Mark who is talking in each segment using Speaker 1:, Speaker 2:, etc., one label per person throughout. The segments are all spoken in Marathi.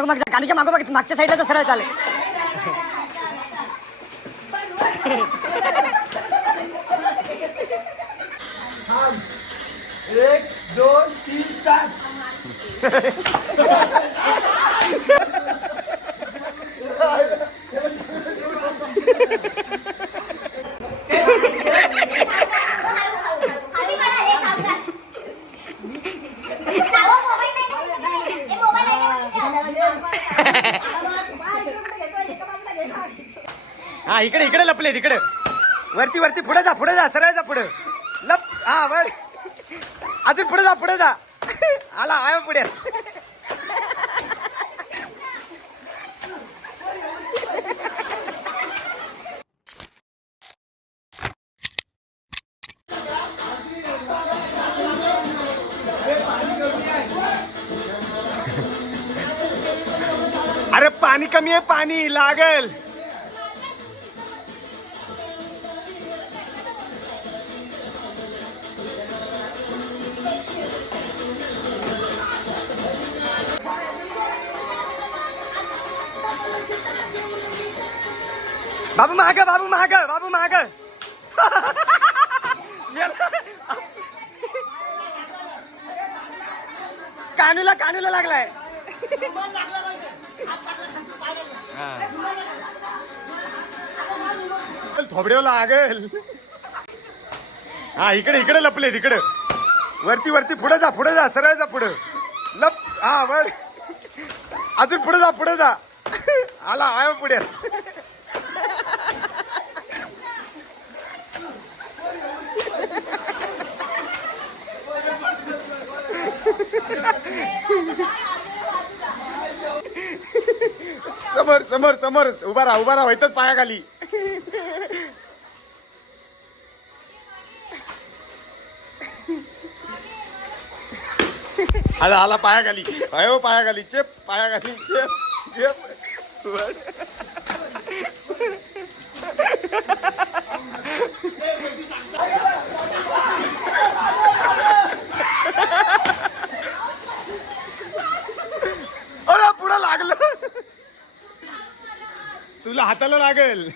Speaker 1: मागं जा. गाडीच्या मागं माग. मागच्या साईडला सरळ चालेल
Speaker 2: एक दोन तीन स्टार्ट
Speaker 3: खाली पडा रे सावकाश सावं मोबाईल नाही नाही, नाही. ए, मोबाईल आहे का?
Speaker 1: हा इकडे इकडे लपले तिकडे वरती वरती पुढे जा पुढे जा सरळ जा पुढे. लप हा वर अजून पुढे जा पुढे जा. आला आहे पुढे. पाणी कमी है पानी लागल। बाबू महाग बाबू महाग बाबू महाग कानूला कानूला लागलाय। थोबडेव लागेल. हा इकडे इकडे लपले तिकडे वरती वरती पुढे जा पुढे जा सरळ जा पुढे. लप हा वर अजून पुढे जा पुढे जा. आला आहे पुढे. समोर समोर समोर. उभा राहा उभा राहा. व्हायतच पायाखाली. आला आला पायाखाली. अयो हो, पायाखाली. चेप पायाखाली. चेप चेप वर. अरे पुढं लागलं तुला हाताला लागेल.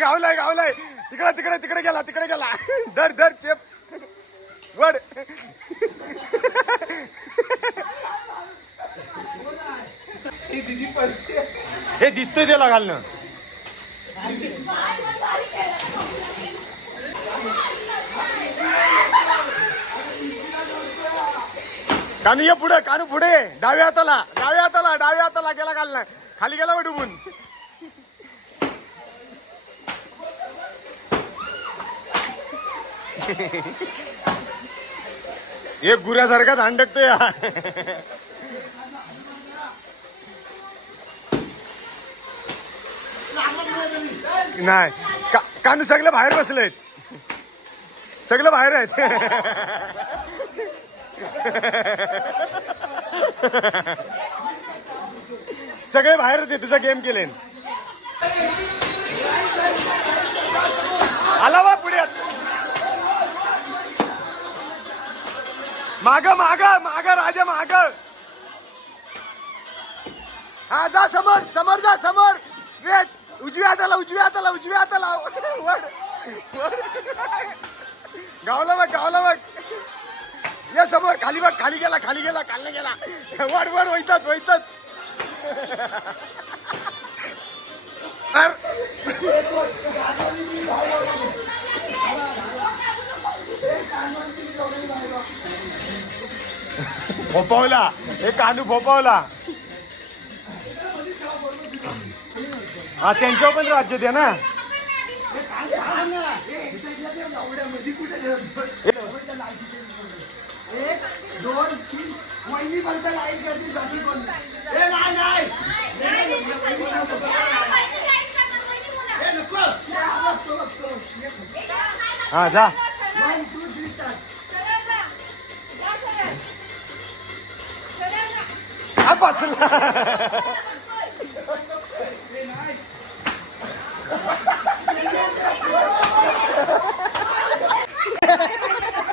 Speaker 1: गावलाय गावलाय. तिकडे तिकडे तिकडे गेला तिकडे गेला. धर धर चेप. वड.
Speaker 2: हे
Speaker 1: दिसतंय त्याला घालणं. कानू ये पुढे कानू पुढे. डाव्या हाताला डाव्या हाताला डाव्या हाताला गेला घालणं. खाली गेला बा डुबून एक गुऱ्यासारखा धांडकतो हा. नाही का कानू सगळं बाहेर बसलेत. सगळं बाहेर आहेत. सगळे बाहेर होते तुझा गेम केले माग माग माग राजा माग. हा जा समोर समोर जा समोर. स्ट्रेट उजव्या हाताला उजव्या हाताला उजव्या हाताला. वड गावला बघ गावला बघ. या समोर खाली बघ खाली गेला खाली गेला खाली गेला. वड वड वैतच वैतच. तर भोपावला. हे कानू भोपावला.
Speaker 2: हा त्यांच्यावर पण राज्य द्या ना.
Speaker 4: एक दोन हा
Speaker 2: बसला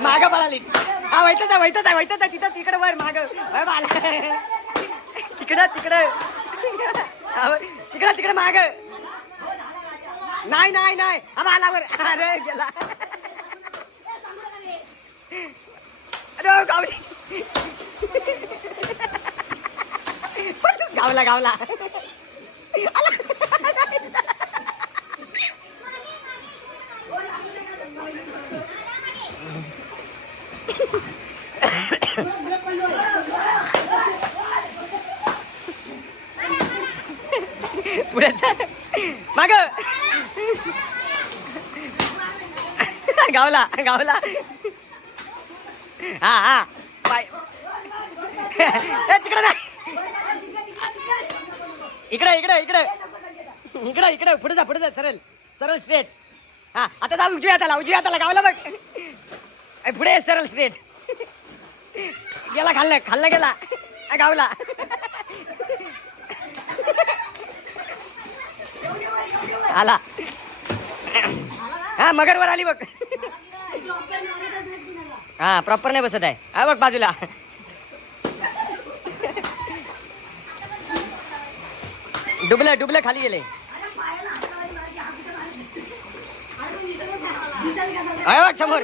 Speaker 5: माग पळाली हा वैतच आहे वैतच आहे वैतच आहे तिथं तिकडं वर माग. बाला. तिकडं तिकडं. तिकडं तिकडं माग. नाही नाही नाही. हा बाला वर. अरे गेला. अरे गावली. गावला गावला. माग. गावला गावला. हा हा. पाय तिकडे नाही इकडे इकडे इकडे. इकडे इकडे. पुढे जा पुढे जा. सरळ सरळ स्ट्रेट हा आता जा उजव्या हाताला उजव्या हाताला. गावला बघ. पुढे सरळ स्ट्रेट गेला खाल्लं खाल्लं गेला. गावला. आला. हा मगरवर आली बघ. हा प्रॉपर नाही बसत आहे. हा बघ बाजूला. डुबलं डुबलं खाली गेले. आहे बघ समोर.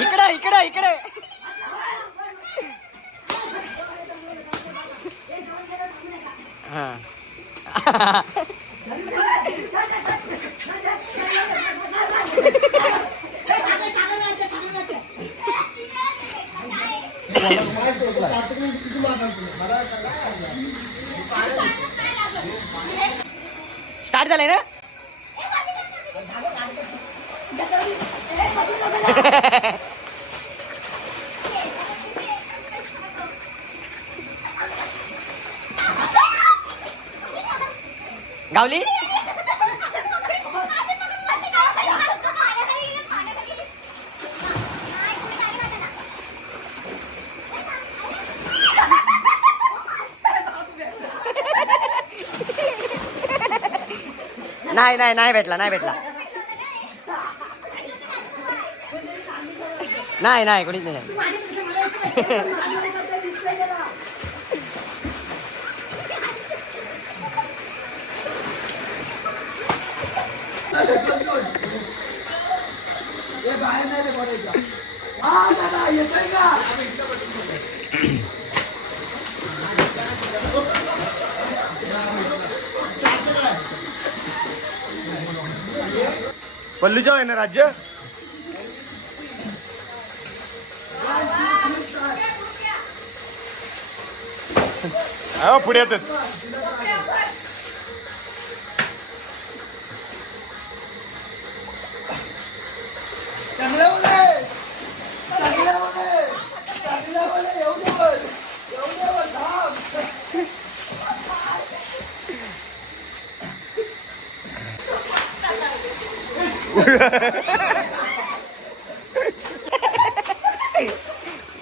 Speaker 5: इकडे इकडे इकडे. हा. स्टार्ट झालंय ना? गावली नाही नाही नाही भेटला नाही भेटला नाही नाही कोणीच नाही
Speaker 4: बाहेर नाही का
Speaker 2: पल्लूच्या आहे ना राज्य पुढे येतच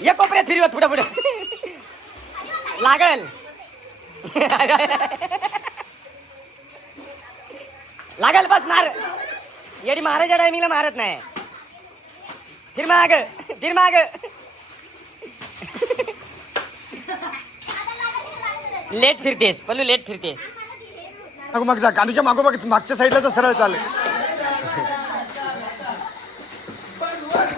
Speaker 5: ये कोपऱ्यात फिरवत पुढे पुढे. लागल. लागल बस मार. येडी महाराजा टायमिंगला मारत नाही. फिर माग फिर माग. लेट फिरतेस पल्लू लेट फिरतेस.
Speaker 2: मग मग जा. गांधीच्या मागोमाग मागच्या साईडला सरळ चालेल
Speaker 4: सोनी सोनी अरे मला धरून
Speaker 3: ती वळून जाते खालना. काय माहीत आहे? आम्ही नसतो कुठे.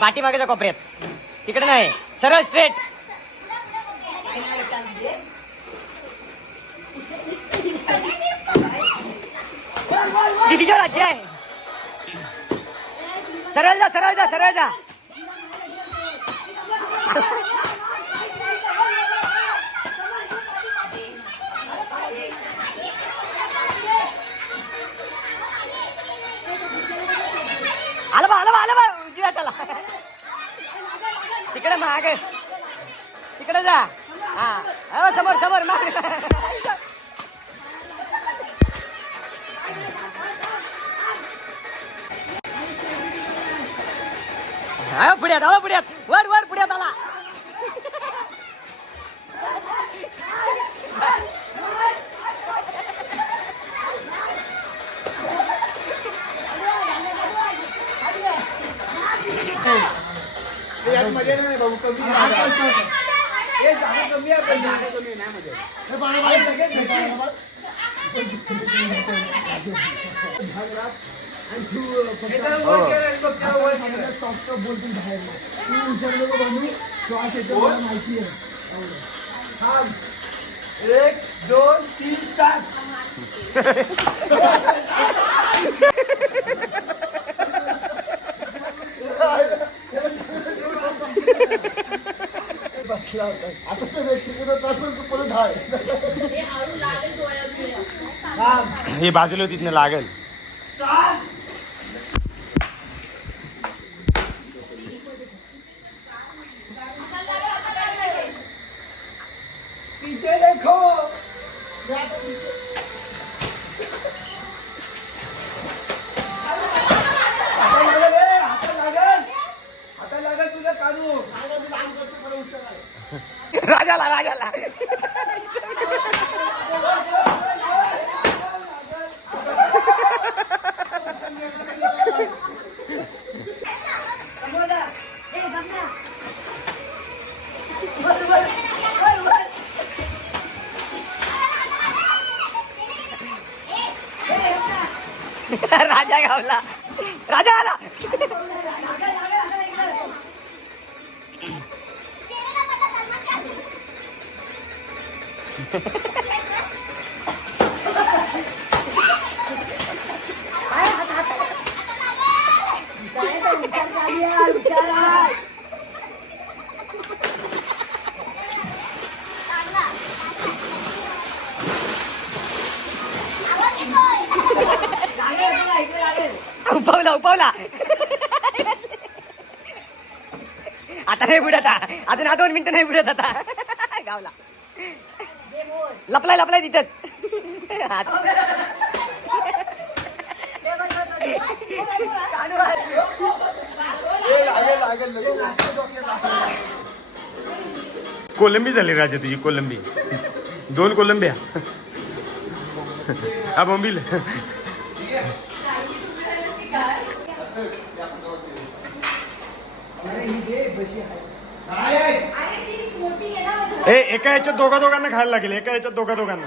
Speaker 5: पाठीमागेच्या कोपऱ्यात. तिकडे नाही. सरळ स्ट्रेट दिदीच्या राज्य आहे सरळ जा सरळ जा सरळ जा. आलं बा आलं बा आलं बा. उजव्या त्याला तिकडे मागे. तिकडे जा. हा. समोर समोर मागे. अहो पुढ्यात अहो पुढ्यात. वर वर पुढ्यात आला.
Speaker 2: हे हे. बोलतील बाहेर. तू बनू, श्वास येतो मला माहिती आहे. एक दोन तीन स्टार्ट बसला होता. आता तर एक्सिक्युटिव्ह असून तू परत आहे थांब.
Speaker 1: हे तिथनं लागेल.
Speaker 2: पीछे देखो.
Speaker 5: राजाला राजाला. राजा गावला उपवला उपवला आता नाही बुडत अजून हा दोन मिनिटं नाही बुडत आता. गावला. लपलाय लपलाय तिथंच.
Speaker 1: कोलंबी झाली राजा तुझी कोलंबी. दोन कोलंबिया. हा बोंबील. ए एका याच्यात दोघा दोघांना खायला लागेल एका याच्यात दोघा दोघांना.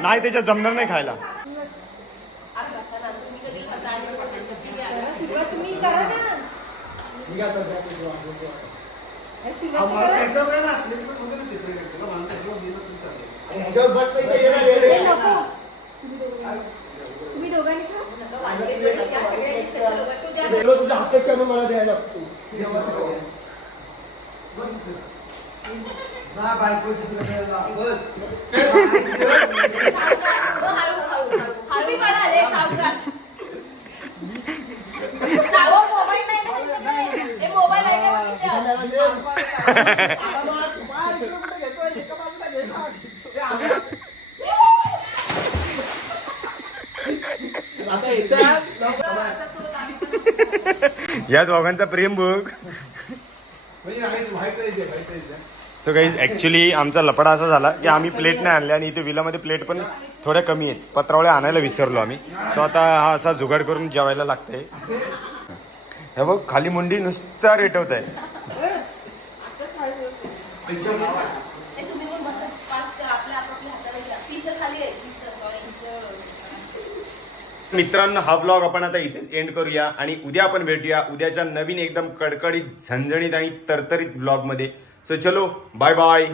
Speaker 1: नाही त्याच्यात जमणार नाही खायला.
Speaker 6: तुम्ही दोघांनी
Speaker 2: वेगळं तुझ्या हक्काशी आणून मला द्यायला लागतो. ना बायकोची तुला द्यायला. बस. ठिकाणाला ये. आता मग बाहेर इकडे कुठे घेतोय? एका बाजूला घे ना. हे आम्ही- आता याच्यात
Speaker 1: या दोघांचा प्रेम बघ. सो काही ऍक्च्युली आमचा लपडा असा झाला की आम्ही प्लेट नाही आणले आणि इथे विलामध्ये प्लेट पण थोड्या कमी आहेत. पत्रावळ्या आणायला विसरलो आम्ही. सो आता हा असा जुगाड करून जेवायला लागतंय. हे बघ खाली मुंडी नुसता रेटवत आहे. मित्रांनो हा व्लॉग आपण आता इथेच एंड करूया आणि उद्या आपण भेटूया उद्याच्या नवीन एकदम कडकडीत झणझणीत आणि तरतरीत व्लॉगमध्ये सो चलो बाय बाय